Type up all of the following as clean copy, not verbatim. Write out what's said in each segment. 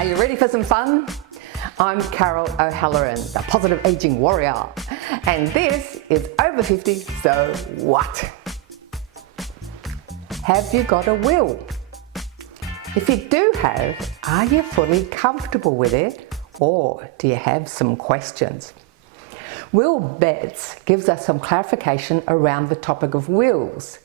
Are you ready for some fun? I'm Carol O'Halloran, the Positive Aging Warrior, and this is Over 50, So What? Have you got a will? If you do have, are you fully comfortable with it, or do you have some questions? Will Bets gives us some clarification around the topic of wills.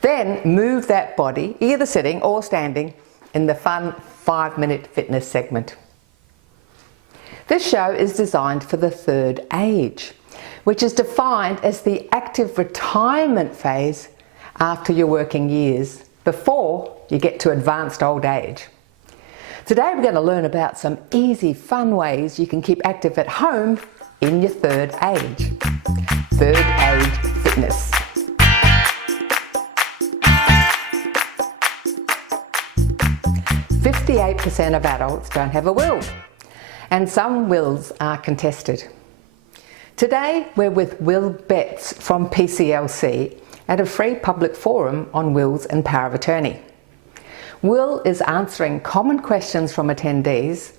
Then move that body, either sitting or standing, in the fun 5-minute fitness segment. This show is designed for the third age, which is defined as the active retirement phase after your working years, before you get to advanced old age. Today we're going to learn about some easy, fun ways you can keep active at home in your third age. Third age fitness. %58% of adults don't have a will, and some wills are contested. Today we're with Will Betts from PCLC at a free public forum on wills and power of attorney. Will is answering common questions from attendees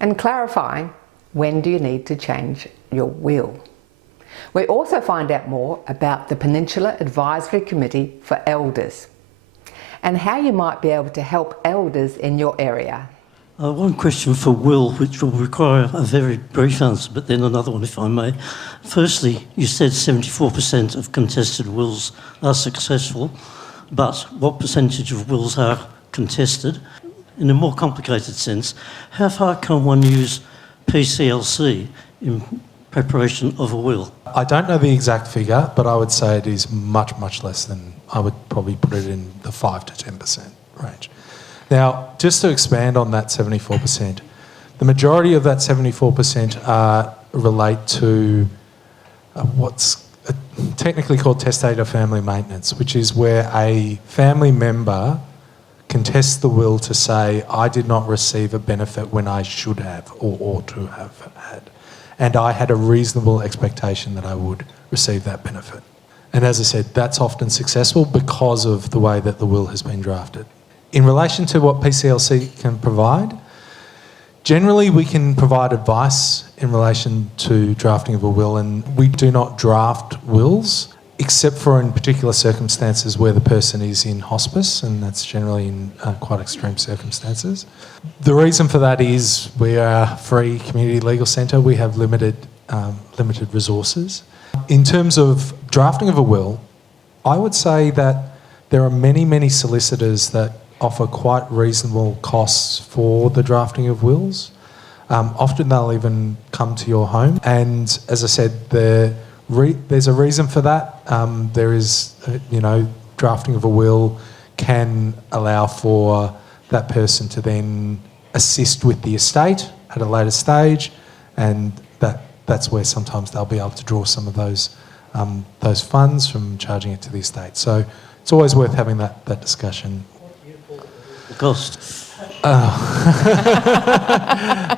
and clarifying when do you need to change your will. We also find out more about the Peninsula Advisory Committee for Elders and how you might be able to help elders in your area. One question for Will, which will require a very brief answer, but then another one if I may. Firstly, you said 74% of contested wills are successful, but what percentage of wills are contested? In a more complicated sense, how far can one use PCLC in preparation of a will? I don't know the exact figure, but I would say it is much, much less than, I would probably put it in the 5 to 10% range. Now, just to expand on that 74%, the majority of that 74% relate to what's technically called testator family maintenance, which is where a family member contests the will to say, I did not receive a benefit when I should have or ought to have had. And I had a reasonable expectation that I would receive that benefit. And as I said, that's often successful because of the way that the will has been drafted. In relation to what PCLC can provide, generally we can provide advice in relation to drafting of a will, and we do not draft wills except for in particular circumstances where the person is in hospice, and that's generally in quite extreme circumstances. The reason for that is we are a free community legal centre. We have limited resources. In terms of drafting of a will, I would say that there are many, many solicitors that offer quite reasonable costs for the drafting of wills. Often they'll even come to your home, and as I said, there's a reason for that. There is, drafting of a will can allow for that person to then assist with the estate at a later stage, and that's where sometimes they'll be able to draw some of those funds from charging it to the estate. So it's always worth having that discussion. The cost.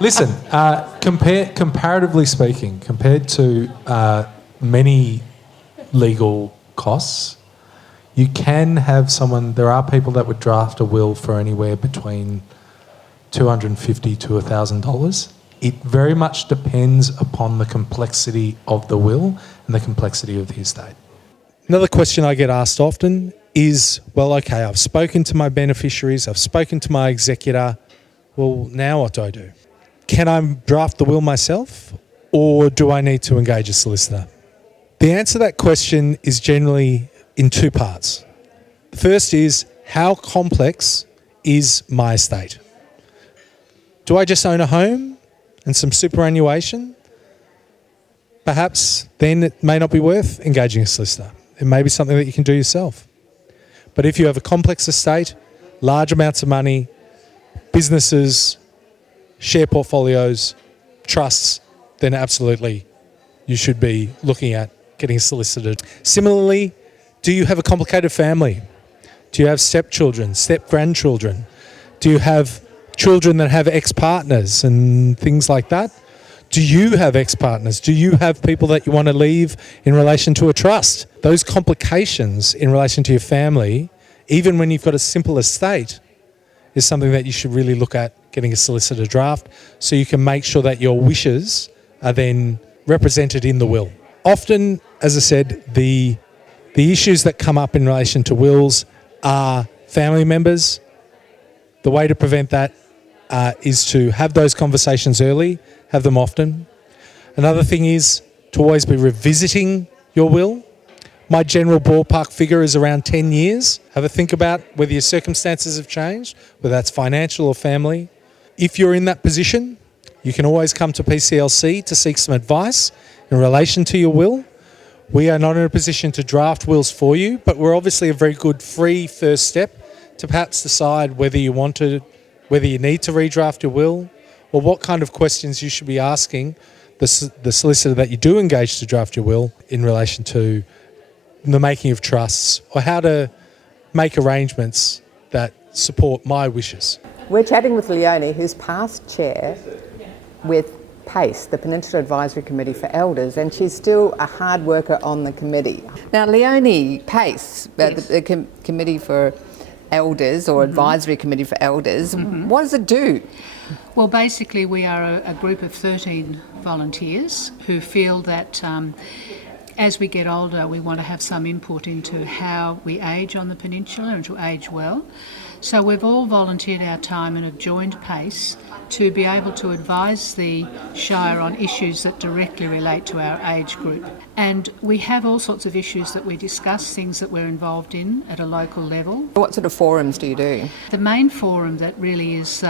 Listen, comparatively speaking, compared to many legal costs, you can have there are people that would draft a will for anywhere between $250 to $1,000. It very much depends upon the complexity of the will and the complexity of the estate. Another question I get asked often is, well, okay, I've spoken to my beneficiaries, I've spoken to my executor, well, now what do I do? Can I draft the will myself, or do I need to engage a solicitor? The answer to that question is generally in two parts. The first is, how complex is my estate? Do I just own a home and some superannuation? Perhaps then it may not be worth engaging a solicitor. It may be something that you can do yourself. But if you have a complex estate, large amounts of money, businesses, share portfolios, trusts, then absolutely you should be looking at getting solicited. Similarly, do you have a complicated family? Do you have stepchildren, step-grandchildren? Do you have children that have ex-partners and things like that? Do you have ex-partners? Do you have people that you want to leave in relation to a trust? Those complications in relation to your family, even when you've got a simple estate, is something that you should really look at getting a solicitor draft so you can make sure that your wishes are then represented in the will. Often, as I said, the issues that come up in relation to wills are family members. The way to prevent that is to have those conversations early, have them often. Another thing is to always be revisiting your will. My general ballpark figure is around 10 years. Have a think about whether your circumstances have changed, whether that's financial or family. If you're in that position, you can always come to PCLC to seek some advice in relation to your will. We are not in a position to draft wills for you, but we're obviously a very good free first step to perhaps decide whether you need to redraft your will, or what kind of questions you should be asking the solicitor that you do engage to draft your will in relation to the making of trusts, or how to make arrangements that support my wishes. We're chatting with Leonie, who's past chair with PACE, the Peninsula Advisory Committee for Elders, and she's still a hard worker on the committee. Now, Leonie, PACE, the Committee for Elders, or Advisory Committee for Elders, what does it do? Well, basically we are a group of 13 volunteers who feel that as we get older we want to have some input into how we age on the peninsula and to age well. So we've all volunteered our time and have joined PACE to be able to advise the Shire on issues that directly relate to our age group. And we have all sorts of issues that we discuss, things that we're involved in at a local level. What sort of forums do you do? The main forum that really is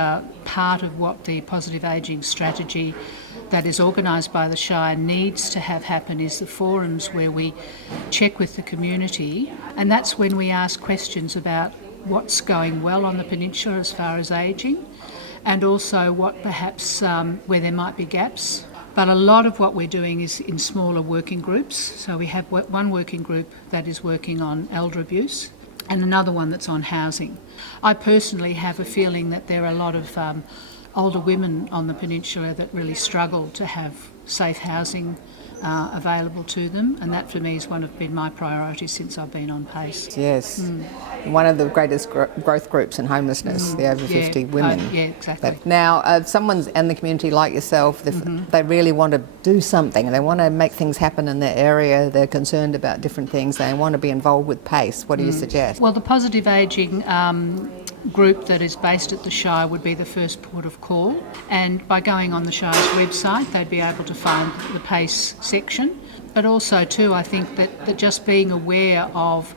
part of what the positive ageing strategy that is organised by the Shire needs to have happen is the forums where we check with the community, and that's when we ask questions about what's going well on the peninsula as far as ageing, and also what perhaps where there might be gaps. But a lot of what we're doing is in smaller working groups. So we have one working group that is working on elder abuse and another one that's on housing. I personally have a feeling that there are a lot of older women on the peninsula that really struggle to have safe housing available to them, and that for me has been my priority since I've been on PACE. Yes, one of the greatest growth groups in homelessness, the over 50 women. Yeah, exactly. Now, if someone's in the community like yourself, they really want to do something, they want to make things happen in their area, they're concerned about different things, they want to be involved with PACE, what do you suggest? Well, the positive ageing group that is based at the Shire would be the first port of call, and by going on the Shire's website they'd be able to find the PACE section. But also too, I think that just being aware of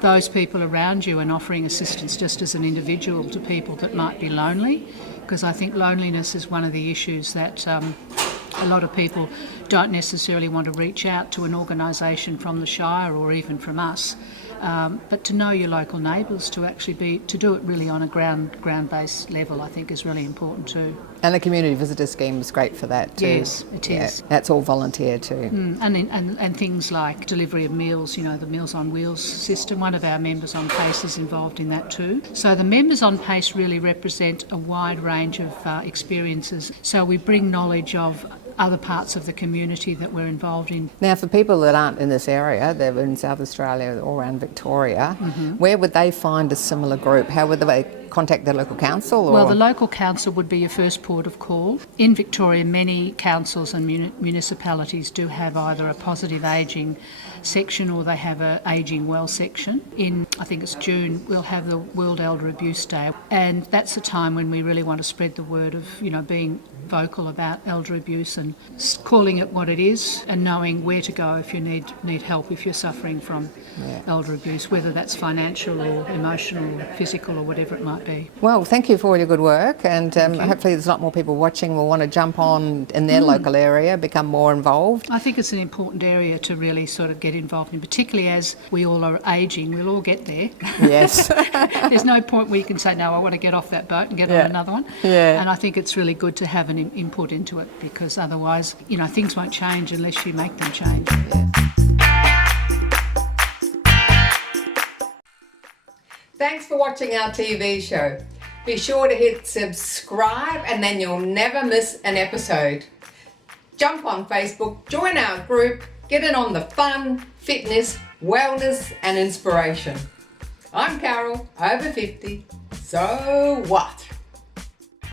those people around you and offering assistance just as an individual to people that might be lonely, because I think loneliness is one of the issues that a lot of people don't necessarily want to reach out to an organisation from the Shire or even from us. But to know your local neighbours, to do it really on a ground-based level, I think is really important too. And the community visitor scheme is great for that too. Yes, it is. That's all volunteer too. And things like delivery of meals, the Meals on Wheels system. One of our members on PACE is involved in that too. So the members on PACE really represent a wide range of experiences. So we bring knowledge of other parts of the community that we're involved in. Now, for people that aren't in this area, they're in South Australia or around Victoria, where would they find a similar group? How would they contact their local council? Or? Well, the local council would be your first port of call. In Victoria, many councils and municipalities do have either a positive ageing section or they have a ageing well section. In, I think it's June, we'll have the World Elder Abuse Day, and that's the time when we really want to spread the word of, being vocal about elder abuse and calling it what it is and knowing where to go if you need help if you're suffering from elder abuse, whether that's financial or emotional or physical or whatever it might be. Well, thank you for all your good work, and hopefully there's a lot more people watching will want to jump on in their local area, become more involved. I think it's an important area to really sort of get involved in, particularly as we all are ageing. We'll all get there. Yes. There's no point where you can say, no, I want to get off that boat and get on another one. Yeah. And I think it's really good to have an input into it, because otherwise, things won't change unless you make them change. Thanks for watching our TV show. Be sure to hit subscribe and then you'll never miss an episode. Jump on Facebook, join our group, get in on the fun, fitness, wellness and inspiration. I'm Carol, over 50. So what?